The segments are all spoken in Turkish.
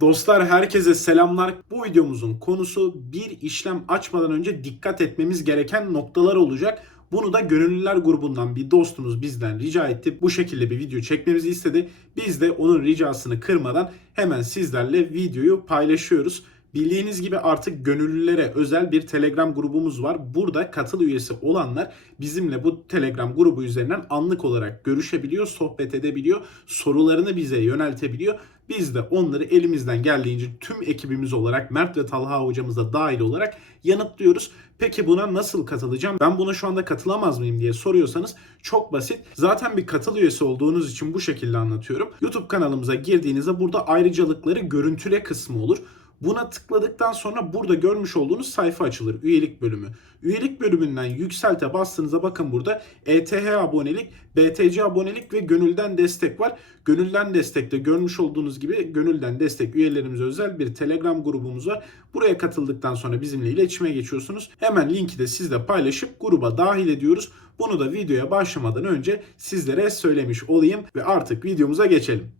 Dostlar herkese selamlar. Bu videomuzun konusu bir işlem açmadan önce dikkat etmemiz gereken noktalar olacak. Bunu da gönüllüler grubundan bir dostumuz bizden rica etti. Bu şekilde bir video çekmemizi istedi. Biz de onun ricasını kırmadan hemen sizlerle videoyu paylaşıyoruz. Bildiğiniz gibi artık gönüllülere özel bir Telegram grubumuz var. Burada katıl üyesi olanlar bizimle bu Telegram grubu üzerinden anlık olarak görüşebiliyor, sohbet edebiliyor, sorularını bize yöneltebiliyor. Biz de onları elimizden geldiğince tüm ekibimiz olarak Mert ve Talha hocamız da dahil olarak yanıtlıyoruz. Peki buna nasıl katılacağım? Ben buna şu anda katılamaz mıyım diye soruyorsanız çok basit. Zaten bir katıl üyesi olduğunuz için bu şekilde anlatıyorum. YouTube kanalımıza girdiğinizde burada ayrıcalıkları görüntüle kısmı olur. Buna tıkladıktan sonra burada görmüş olduğunuz sayfa açılır. Üyelik bölümü. Üyelik bölümünden yükselte bastığınızda bakın burada ETH abonelik, BTC abonelik ve gönülden destek var. Gönülden destekte görmüş olduğunuz gibi gönülden destek üyelerimize özel bir Telegram grubumuz var. Buraya katıldıktan sonra bizimle iletişime geçiyorsunuz. Hemen linki de sizle paylaşıp gruba dahil ediyoruz. Bunu da videoya başlamadan önce sizlere söylemiş olayım ve artık videomuza geçelim.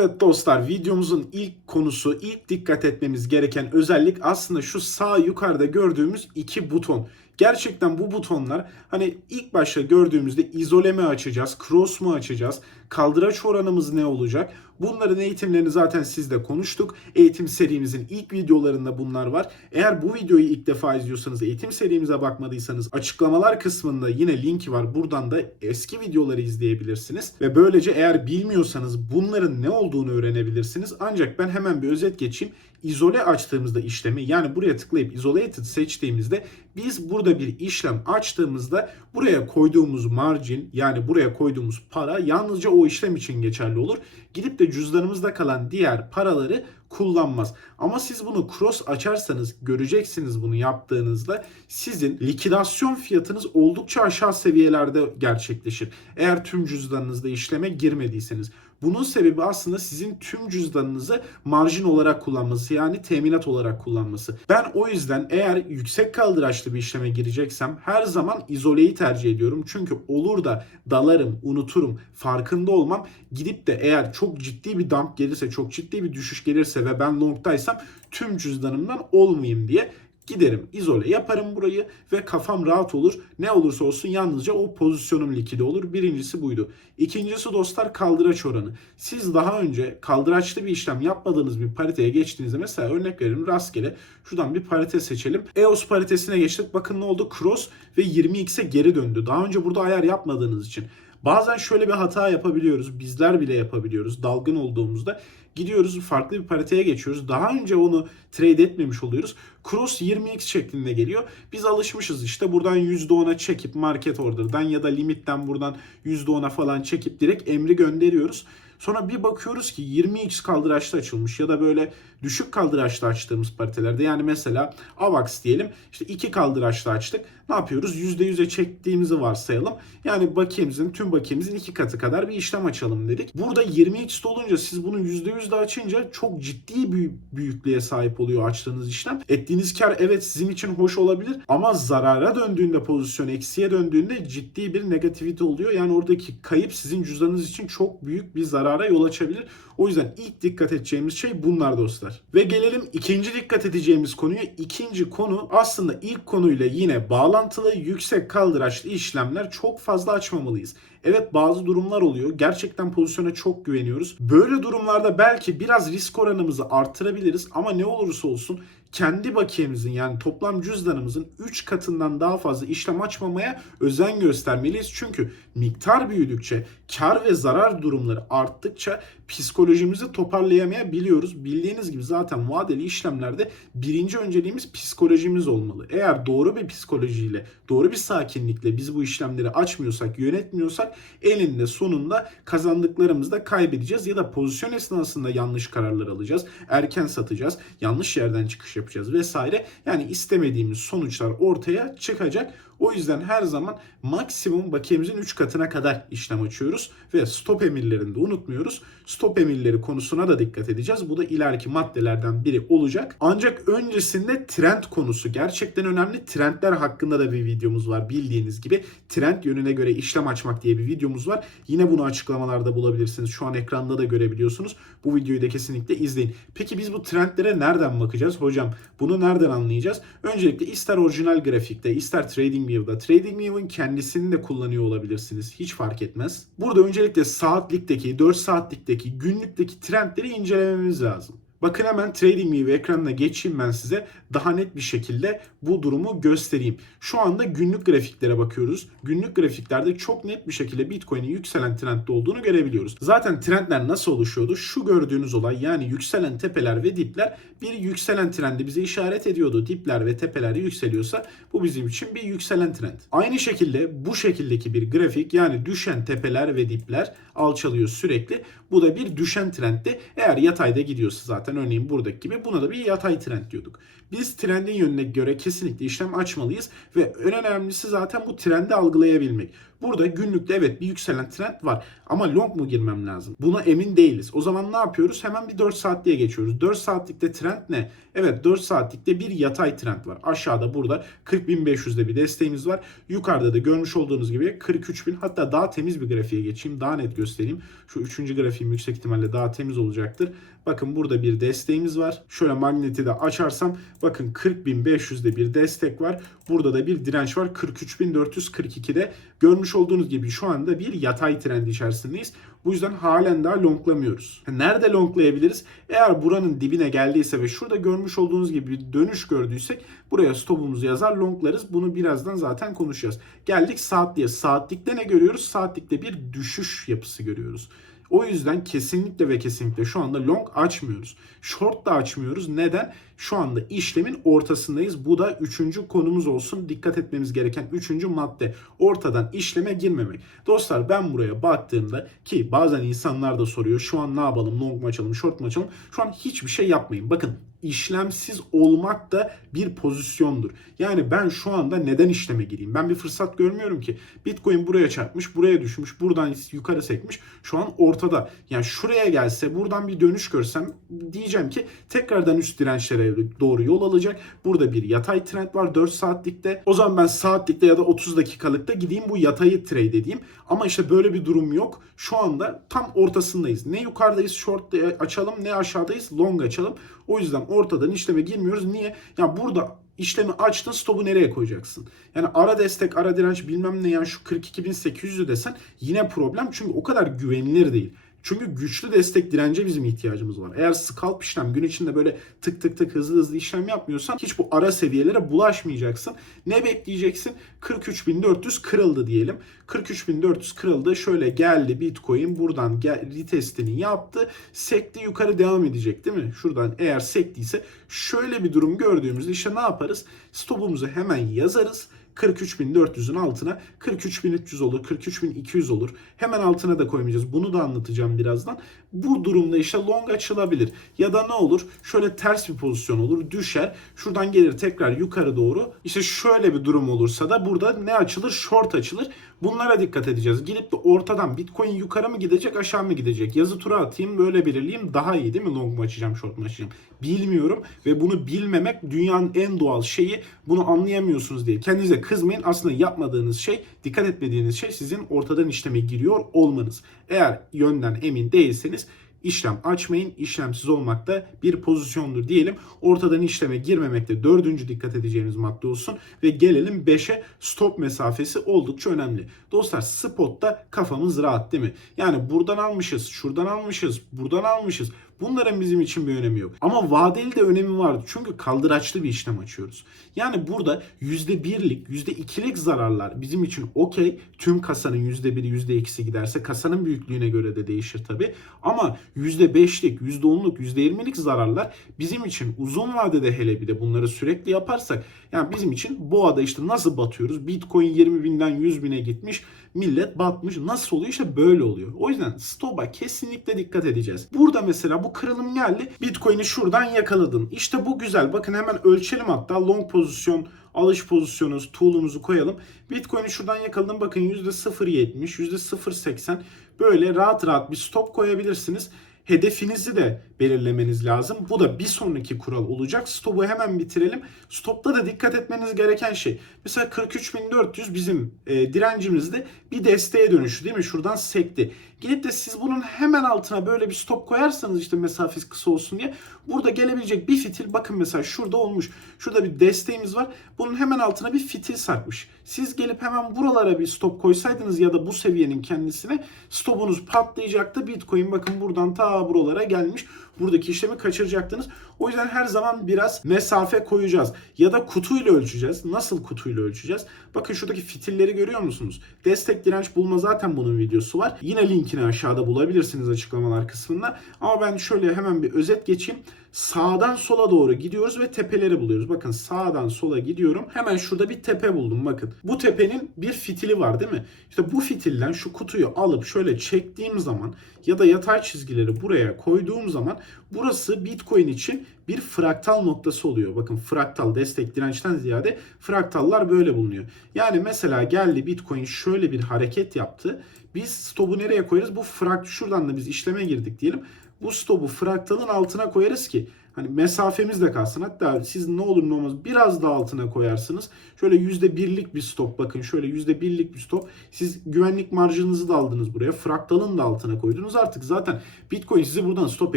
Evet dostlar videomuzun ilk konusu, ilk dikkat etmemiz gereken özellik aslında şu sağ yukarıda gördüğümüz iki buton. Gerçekten bu butonlar hani ilk başta gördüğümüzde izole mi açacağız, cross mu açacağız, kaldıraç oranımız ne olacak? Bunların eğitimlerini zaten sizle konuştuk. Eğitim serimizin ilk videolarında bunlar var. Eğer bu videoyu ilk defa izliyorsanız, eğitim serimize bakmadıysanız açıklamalar kısmında yine linki var. Buradan da eski videoları izleyebilirsiniz. Ve böylece eğer bilmiyorsanız bunların ne olduğunu öğrenebilirsiniz. Ancak ben hemen bir özet geçeyim. İzole açtığımızda işlemi yani buraya tıklayıp isolated seçtiğimizde biz burada bir işlem açtığımızda buraya koyduğumuz margin yani buraya koyduğumuz para yalnızca o işlem için geçerli olur. Gidip de cüzdanımızda kalan diğer paraları kullanmaz. Ama siz bunu cross açarsanız göreceksiniz bunu yaptığınızda sizin likidasyon fiyatınız oldukça aşağı seviyelerde gerçekleşir. Eğer tüm cüzdanınızda işleme girmediyseniz. Bunun sebebi aslında sizin tüm cüzdanınızı marjin olarak kullanması yani teminat olarak kullanması. Ben o yüzden eğer yüksek kaldıraçlı bir işleme gireceksem her zaman izoleyi tercih ediyorum. Çünkü olur da dalarım, unuturum, farkında olmam. Gidip de eğer çok ciddi bir dump gelirse, çok ciddi bir düşüş gelirse ve ben longtaysam tüm cüzdanımdan olmayayım diye giderim izole yaparım burayı ve kafam rahat olur. Ne olursa olsun yalnızca o pozisyonum likide olur. Birincisi buydu. İkincisi dostlar kaldıraç oranı. Siz daha önce kaldıraçlı bir işlem yapmadığınız bir pariteye geçtiğinizde mesela örnek verelim rastgele şuradan bir parite seçelim. EOS paritesine geçtik. Bakın ne oldu? Cross ve 20x'e geri döndü. Daha önce burada ayar yapmadığınız için. Bazen şöyle bir hata yapabiliyoruz. Bizler bile yapabiliyoruz dalgın olduğumuzda. Gidiyoruz farklı bir pariteye geçiyoruz. Daha önce onu trade etmemiş oluyoruz. Cross 20x şeklinde geliyor. Biz alışmışız işte buradan %10'a çekip market order'dan ya da limitten buradan %10'a falan çekip direkt emri gönderiyoruz. Sonra bir bakıyoruz ki 20x kaldıraçlı açılmış ya da böyle düşük kaldıraçlı açtığımız paritelerde yani mesela AVAX diyelim işte 2 kaldıraçlı açtık. Ne yapıyoruz? %100'e çektiğimizi varsayalım. Yani bakiyemizin tüm bakiyemizin iki katı kadar bir işlem açalım dedik. Burada 20x olunca siz bunu %100 de açınca çok ciddi bir büyüklüğe sahip oluyor açtığınız işlem. Ettiğiniz kar evet sizin için hoş olabilir ama zarara döndüğünde pozisyon eksiye döndüğünde ciddi bir negativite oluyor. Yani oradaki kayıp sizin cüzdanınız için çok büyük bir zarara yol açabilir. O yüzden ilk dikkat edeceğimiz şey bunlar dostlar. Ve gelelim ikinci dikkat edeceğimiz konuya. İkinci konu aslında ilk konuyla yine bağlantılı yüksek kaldıraçlı işlemler çok fazla açmamalıyız. Evet bazı durumlar oluyor. Gerçekten pozisyona çok güveniyoruz. Böyle durumlarda belki biraz risk oranımızı arttırabiliriz ama ne olursa olsun kendi bakiyemizin yani toplam cüzdanımızın 3 katından daha fazla işlem açmamaya özen göstermeliyiz. Çünkü miktar büyüdükçe, kar ve zarar durumları arttıkça psikolojimizi toparlayamayabiliyoruz. Bildiğiniz gibi zaten vadeli işlemlerde birinci önceliğimiz psikolojimiz olmalı. Eğer doğru bir psikolojiyle, doğru bir sakinlikle biz bu işlemleri açmıyorsak, yönetmiyorsak elinde sonunda kazandıklarımızı da kaybedeceğiz ya da pozisyon esnasında yanlış kararlar alacağız. Erken satacağız, yanlış yerden çıkış yapacağız vesaire. Yani istemediğimiz sonuçlar ortaya çıkacak. O yüzden her zaman maksimum bakiyemizin 3 katına kadar işlem açıyoruz ve stop emirlerini de unutmuyoruz. Stop emirleri konusuna da dikkat edeceğiz. Bu da ileriki maddelerden biri olacak. Ancak öncesinde trend konusu gerçekten önemli. Trendler hakkında da bir videomuz var bildiğiniz gibi. Trend yönüne göre işlem açmak diye bir videomuz var. Yine bunu açıklamalarda bulabilirsiniz. Şu an ekranda da görebiliyorsunuz. Bu videoyu da kesinlikle izleyin. Peki biz bu trendlere nereden bakacağız? Hocam bunu nereden anlayacağız? Öncelikle ister orijinal grafikte ister TradingView'da. TradingView'un kendisini de kullanıyor olabilirsiniz. Hiç fark etmez. Burada öncelikle saatlikteki, 4 saatlikteki, günlükteki trendleri incelememiz lazım. Bakın hemen TradingView ekranına geçeyim ben size. Daha net bir şekilde bu durumu göstereyim. Şu anda günlük grafiklere bakıyoruz. Günlük grafiklerde çok net bir şekilde Bitcoin'in yükselen trendde olduğunu görebiliyoruz. Zaten trendler nasıl oluşuyordu? Şu gördüğünüz olay yani yükselen tepeler ve dipler bir yükselen trendi bize işaret ediyordu. Dipler ve tepeler yükseliyorsa bu bizim için bir yükselen trend. Aynı şekilde bu şekildeki bir grafik yani düşen tepeler ve dipler alçalıyor sürekli. Bu da bir düşen trendde. Eğer yatayda gidiyorsa zaten örneğin buradaki gibi buna da bir yatay trend diyorduk. Biz trendin yönüne göre kesinlikle işlem açmalıyız ve en önemlisi zaten bu trendi algılayabilmek. Burada günlükte evet bir yükselen trend var ama long mu girmem lazım? Buna emin değiliz. O zaman ne yapıyoruz? Hemen bir 4 saatliğe geçiyoruz. 4 saatlikte trend ne? Evet 4 saatlikte bir yatay trend var. Aşağıda burada 40.500'de bir desteğimiz var. Yukarıda da görmüş olduğunuz gibi 43.000 hatta daha temiz bir grafiğe geçeyim. Daha net göstereyim. Şu 3. grafiğim yüksek ihtimalle daha temiz olacaktır. Bakın burada bir desteğimiz var. Şöyle magneti de açarsam bakın 40.500'de bir destek var. Burada da bir direnç var 43.442'de. Görmüş olduğunuz gibi şu anda bir yatay trend içerisindeyiz. Bu yüzden halen daha longlamıyoruz. Nerede longlayabiliriz? Eğer buranın dibine geldiyse ve şurada görmüş olduğunuz gibi bir dönüş gördüysek buraya stopumuzu yazar longlarız. Bunu birazdan zaten konuşacağız. Geldik saatliğe. Saatlikte ne görüyoruz? Saatlikte bir düşüş yapısı görüyoruz. O yüzden kesinlikle ve kesinlikle şu anda long açmıyoruz. Short da açmıyoruz. Neden? Şu anda işlemin ortasındayız. Bu da üçüncü konumuz olsun. Dikkat etmemiz gereken üçüncü madde. Ortadan işleme girmemek. Dostlar ben buraya baktığımda ki bazen insanlar da soruyor. Şu an ne yapalım? Long mu açalım? Short mu açalım? Şu an hiçbir şey yapmayın. Bakın işlemsiz olmak da bir pozisyondur. Yani ben şu anda neden işleme gireyim? Ben bir fırsat görmüyorum ki. Bitcoin buraya çarpmış, buraya düşmüş, buradan yukarı sekmiş. Şu an ortada. Yani şuraya gelse, buradan bir dönüş görsem diyeceğim ki tekrardan üst dirençlere doğru yol alacak. Burada bir yatay trend var 4 saatlikte. O zaman ben saatlikte ya da 30 dakikalıkta gideyim bu yatayı trade edeyim. Ama işte böyle bir durum yok. Şu anda tam ortasındayız. Ne yukarıdayız short açalım ne aşağıdayız long açalım. O yüzden ortadan işleme girmiyoruz. Niye? Ya burada işlemi açtın stopu nereye koyacaksın? Yani ara destek, ara direnç bilmem ne yani şu 42.800'ü desen yine problem. Çünkü o kadar güvenilir değil. Çünkü güçlü destek dirence bizim ihtiyacımız var. Eğer scalp işlem gün içinde böyle tık tık tık hızlı hızlı işlem yapmıyorsan hiç bu ara seviyelere bulaşmayacaksın. Ne bekleyeceksin? 43.400 kırıldı diyelim. 43.400 kırıldı. Şöyle geldi Bitcoin buradan gel, retestini yaptı. Sekti yukarı devam edecek değil mi? Şuradan eğer sektiyse şöyle bir durum gördüğümüzde işte ne yaparız? Stopumuzu hemen yazarız. 43.400'ün altına 43.300 olur, 43.200 olur. Hemen altına da koymayacağız. Bunu da anlatacağım birazdan. Bu durumda işte long açılabilir. Ya da ne olur? Şöyle ters bir pozisyon olur, düşer. Şuradan gelir tekrar yukarı doğru. İşte şöyle bir durum olursa da burada ne açılır? Short açılır. Bunlara dikkat edeceğiz. Gidip de ortadan Bitcoin yukarı mı gidecek aşağı mı gidecek? Yazı tura atayım böyle belirleyeyim daha iyi değil mi? Long mu açacağım short mu açacağım? Bilmiyorum ve bunu bilmemek dünyanın en doğal şeyi. Bunu anlayamıyorsunuz diye. Kendinize kızmayın. Aslında yapmadığınız şey, dikkat etmediğiniz şey sizin ortadan işleme giriyor olmanız. Eğer yönden emin değilseniz işlem açmayın. İşlemsiz olmak da bir pozisyondur diyelim. Ortadan işleme girmemek de dördüncü dikkat edeceğimiz madde olsun. Ve gelelim 5'e stop mesafesi oldukça önemli. Dostlar spotta kafamız rahat değil mi? Yani buradan almışız, şuradan almışız, buradan almışız. Bunların bizim için bir önemi yok. Ama vadeli de önemi vardı. Çünkü kaldıraçlı bir işlem açıyoruz. Yani burada %1'lik, %2'lik zararlar bizim için okey. Tüm kasanın %1'i, %2'si giderse kasanın büyüklüğüne göre de değişir tabi. Ama %5'lik, %10'luk, %20'lik zararlar bizim için uzun vadede hele bir de bunları sürekli yaparsak yani bizim için boğada işte nasıl batıyoruz? Bitcoin 20 binden 100 bine gitmiş. Millet batmış. Nasıl oluyor? İşte böyle oluyor. O yüzden stop'a kesinlikle dikkat edeceğiz. Burada mesela bu kırılım geldi. Bitcoin'i şuradan yakaladın. İşte bu güzel. Bakın hemen ölçelim hatta long pozisyon alış pozisyonu, tool'umuzu koyalım. Bitcoin'i şuradan yakaladım. Bakın %0.70, %0.80 böyle rahat rahat bir stop koyabilirsiniz. Hedefinizi de belirlemeniz lazım. Bu da bir sonraki kural olacak. Stop'u hemen bitirelim. Stop'ta da dikkat etmeniz gereken şey. Mesela 43.400 bizim e, direncimizde bir desteğe dönüştü değil mi? Şuradan sekti. Gelip de siz bunun hemen altına böyle bir stop koyarsanız işte mesafesi kısa olsun diye burada gelebilecek bir fitil bakın mesela şurada olmuş. Şurada bir desteğimiz var. Bunun hemen altına bir fitil sarkmış. Siz gelip hemen buralara bir stop koysaydınız ya da bu seviyenin kendisine stopunuz patlayacaktı. Bitcoin bakın buradan ta buralara gelmiş. Buradaki işlemi kaçıracaktınız. O yüzden her zaman biraz mesafe koyacağız. Ya da kutuyla ölçeceğiz. Nasıl kutuyla ölçeceğiz? Bakın şuradaki fitilleri görüyor musunuz? Destek direnç bulma zaten bunun videosu var. Yine linkini aşağıda bulabilirsiniz açıklamalar kısmında. Ama ben şöyle hemen bir özet geçeyim. Sağdan sola doğru gidiyoruz ve tepeleri buluyoruz. Bakın sağdan sola gidiyorum. Hemen şurada bir tepe buldum bakın. Bu tepenin bir fitili var değil mi? İşte bu fitilden şu kutuyu alıp şöyle çektiğim zaman ya da yatay çizgileri buraya koyduğum zaman burası Bitcoin için bir fraktal noktası oluyor. Bakın fraktal destek dirençten ziyade fraktallar böyle bulunuyor. Yani mesela geldi Bitcoin şöyle bir hareket yaptı. Biz stopu nereye koyarız? Bu frakt şuradan da biz işleme girdik diyelim. Bu stopu fraktalın altına koyarız ki hani mesafemiz de kalsın. Hatta siz ne olur ne olmaz biraz daha altına koyarsınız. Şöyle yüzde birlik bir stop bakın şöyle yüzde birlik bir stop. Siz güvenlik marjınızı da aldınız buraya. Fraktalın da altına koydunuz. Artık zaten Bitcoin sizi buradan stop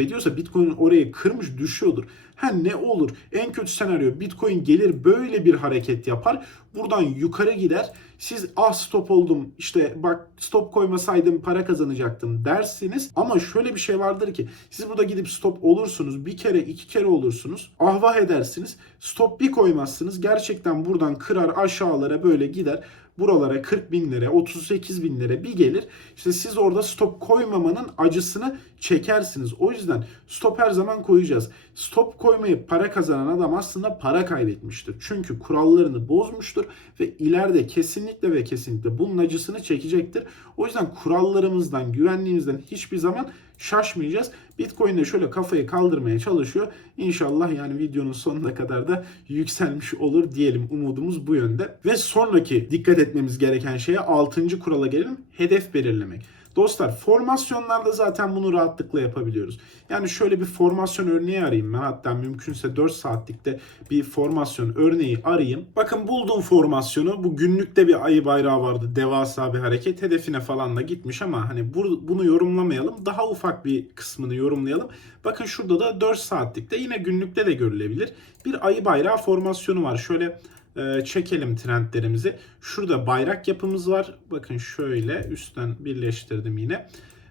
ediyorsa Bitcoin orayı kırmış düşüyordur. Ha ne olur? En kötü senaryo Bitcoin gelir böyle bir hareket yapar. Buradan yukarı gider. Siz ah stop oldum işte bak stop koymasaydım para kazanacaktım dersiniz. Ama şöyle bir şey vardır ki siz burada gidip stop olursunuz. Bir kere iki kere olursunuz. Ahvah edersiniz. Stop bir koymazsınız. Gerçekten buradan kırar aşağılara böyle gider buralara 40 bin lira, 38 bin lira bir gelir. İşte siz orada stop koymamanın acısını çekersiniz. O yüzden stop her zaman koyacağız. Stop koymayıp para kazanan adam aslında para kaybetmiştir. Çünkü kurallarını bozmuştur ve ileride kesinlikle ve kesinlikle bunun acısını çekecektir. O yüzden kurallarımızdan, güvenliğimizden hiçbir zaman şaşmayacağız. Bitcoin de şöyle kafayı kaldırmaya çalışıyor. İnşallah yani videonun sonuna kadar da yükselmiş olur diyelim. Umudumuz bu yönde. Ve sonraki dikkat etmemiz gereken şeye 6. kurala gelelim. Hedef belirlemek. Dostlar formasyonlarda zaten bunu rahatlıkla yapabiliyoruz. Yani şöyle bir formasyon örneği arayayım ben. Hatta mümkünse 4 saatlikte bir formasyon örneği arayayım. Bakın bulduğum formasyonu bu günlükte bir ayı bayrağı vardı. Devasa bir hareket. Hedefine falan da gitmiş ama hani bu, bunu yorumlamayalım. Daha ufak bir kısmını yorumlayalım. Bakın şurada da 4 saatlikte yine günlükte de görülebilir. Bir ayı bayrağı formasyonu var. Şöyle e, çekelim trendlerimizi. Şurada bayrak yapımız var. Bakın şöyle üstten birleştirdim yine.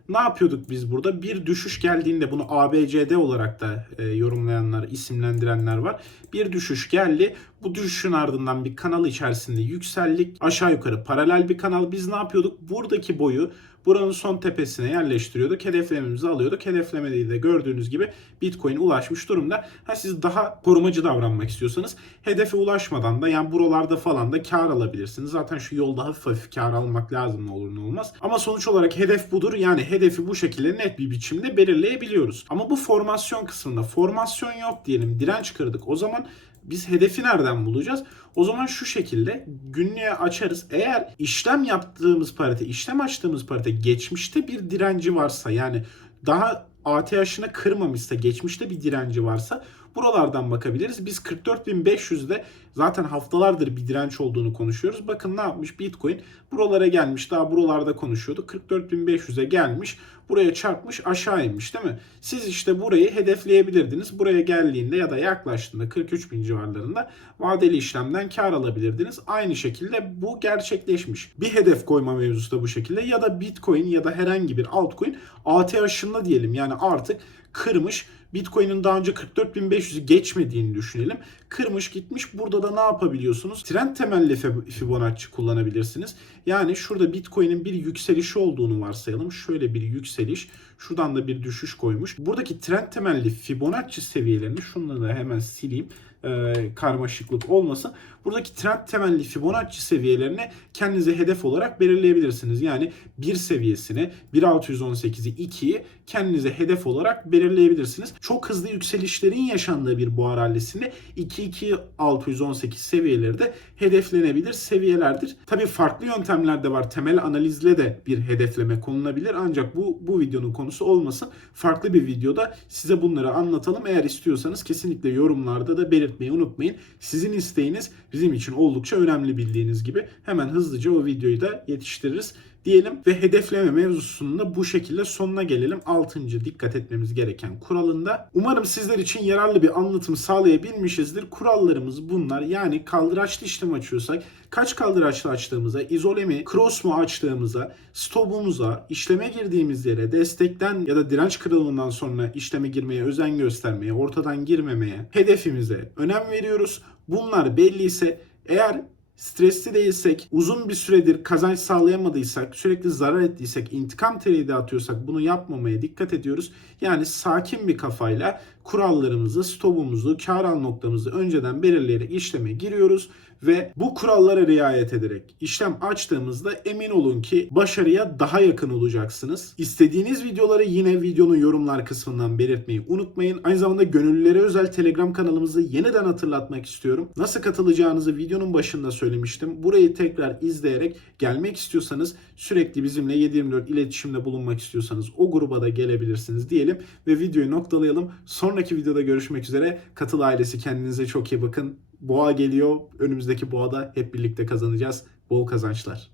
Ne yapıyorduk biz burada? Bir düşüş geldiğinde bunu ABCD olarak da e, yorumlayanlar, isimlendirenler var. Bir düşüş geldi. Bu düşüşün ardından bir kanal içerisinde yükseldik. Aşağı yukarı paralel bir kanal. Biz ne yapıyorduk? Buradaki boyu buranın son tepesine yerleştiriyorduk. Hedeflememizi alıyorduk. Hedeflemeyi de gördüğünüz gibi Bitcoin ulaşmış durumda. Ha siz daha korumacı davranmak istiyorsanız hedefe ulaşmadan da yani buralarda falan da kar alabilirsiniz. Zaten şu yolda hafif hafif kar almak lazım ne olur ne olmaz. Ama sonuç olarak hedef budur. Yani hedefi bu şekilde net bir biçimde belirleyebiliyoruz. Ama bu formasyon kısmında formasyon yok diyelim. Direnç kırdık. O zaman biz hedefi nereden bulacağız? O zaman şu şekilde günlüğe açarız. Eğer işlem yaptığımız parite, işlem açtığımız parite geçmişte bir direnci varsa yani daha ATH'ını kırmamışsa, geçmişte bir direnci varsa buralardan bakabiliriz. Biz 44.500'de zaten haftalardır bir direnç olduğunu konuşuyoruz. Bakın ne yapmış Bitcoin? Buralara gelmiş. Daha buralarda konuşuyorduk. 44.500'e gelmiş. Buraya çarpmış aşağı inmiş değil mi? Siz işte burayı hedefleyebilirdiniz. Buraya geldiğinde ya da yaklaştığında 43.000 civarlarında vadeli işlemden kar alabilirdiniz. Aynı şekilde bu gerçekleşmiş. Bir hedef koyma mevzusu da bu şekilde ya da Bitcoin ya da herhangi bir altcoin ATH'ında diyelim yani artık kırmış. Bitcoin'in daha önce 44.500'ü geçmediğini düşünelim. Kırmış gitmiş. Burada da ne yapabiliyorsunuz? Trend temelli Fibonacci kullanabilirsiniz. Yani şurada Bitcoin'in bir yükselişi olduğunu varsayalım. Şöyle bir yükseliş. Şuradan da bir düşüş koymuş. Buradaki trend temelli Fibonacci seviyelerini şunları da hemen sileyim. e, karmaşıklık olmasın. Buradaki trend temelli Fibonacci seviyelerini kendinize hedef olarak belirleyebilirsiniz. Yani 1 seviyesini 1618'i 2'yi kendinize hedef olarak belirleyebilirsiniz. Çok hızlı yükselişlerin yaşandığı bir boğa rallisinde 22618 seviyeleri de hedeflenebilir seviyelerdir. Tabii farklı yöntemler de var. Temel analizle de bir hedefleme konulabilir. Ancak bu bu videonun konusu olmasın. Farklı bir videoda size bunları anlatalım. Eğer istiyorsanız kesinlikle yorumlarda da belirtmeyi unutmayın. Sizin isteğiniz bizim için oldukça önemli bildiğiniz gibi. Hemen hızlıca o videoyu da yetiştiririz diyelim ve hedefleme mevzusunun da bu şekilde sonuna gelelim. 6. dikkat etmemiz gereken kuralında. Umarım sizler için yararlı bir anlatım sağlayabilmişizdir. Kurallarımız bunlar. Yani kaldıraçlı işlem açıyorsak kaç kaldıraçlı açtığımıza, izole mi, cross mu açtığımıza, stopumuza, işleme girdiğimiz yere, destekten ya da direnç kırılımından sonra işleme girmeye özen göstermeye, ortadan girmemeye, hedefimize önem veriyoruz. Bunlar belliyse eğer stresli değilsek, uzun bir süredir kazanç sağlayamadıysak, sürekli zarar ettiysek, intikam trade atıyorsak bunu yapmamaya dikkat ediyoruz. Yani sakin bir kafayla kurallarımızı, stopumuzu, kar al noktamızı önceden belirleyerek işleme giriyoruz ve bu kurallara riayet ederek işlem açtığımızda emin olun ki başarıya daha yakın olacaksınız. İstediğiniz videoları yine videonun yorumlar kısmından belirtmeyi unutmayın. Aynı zamanda gönüllülere özel Telegram kanalımızı yeniden hatırlatmak istiyorum. Nasıl katılacağınızı videonun başında söylemiştim. Burayı tekrar izleyerek gelmek istiyorsanız sürekli bizimle 724 iletişimde bulunmak istiyorsanız o gruba da gelebilirsiniz diyelim ve videoyu noktalayalım. Sonraki videoda görüşmek üzere. Katıl ailesi kendinize çok iyi bakın. Boğa geliyor. Önümüzdeki boğada hep birlikte kazanacağız. Bol kazançlar.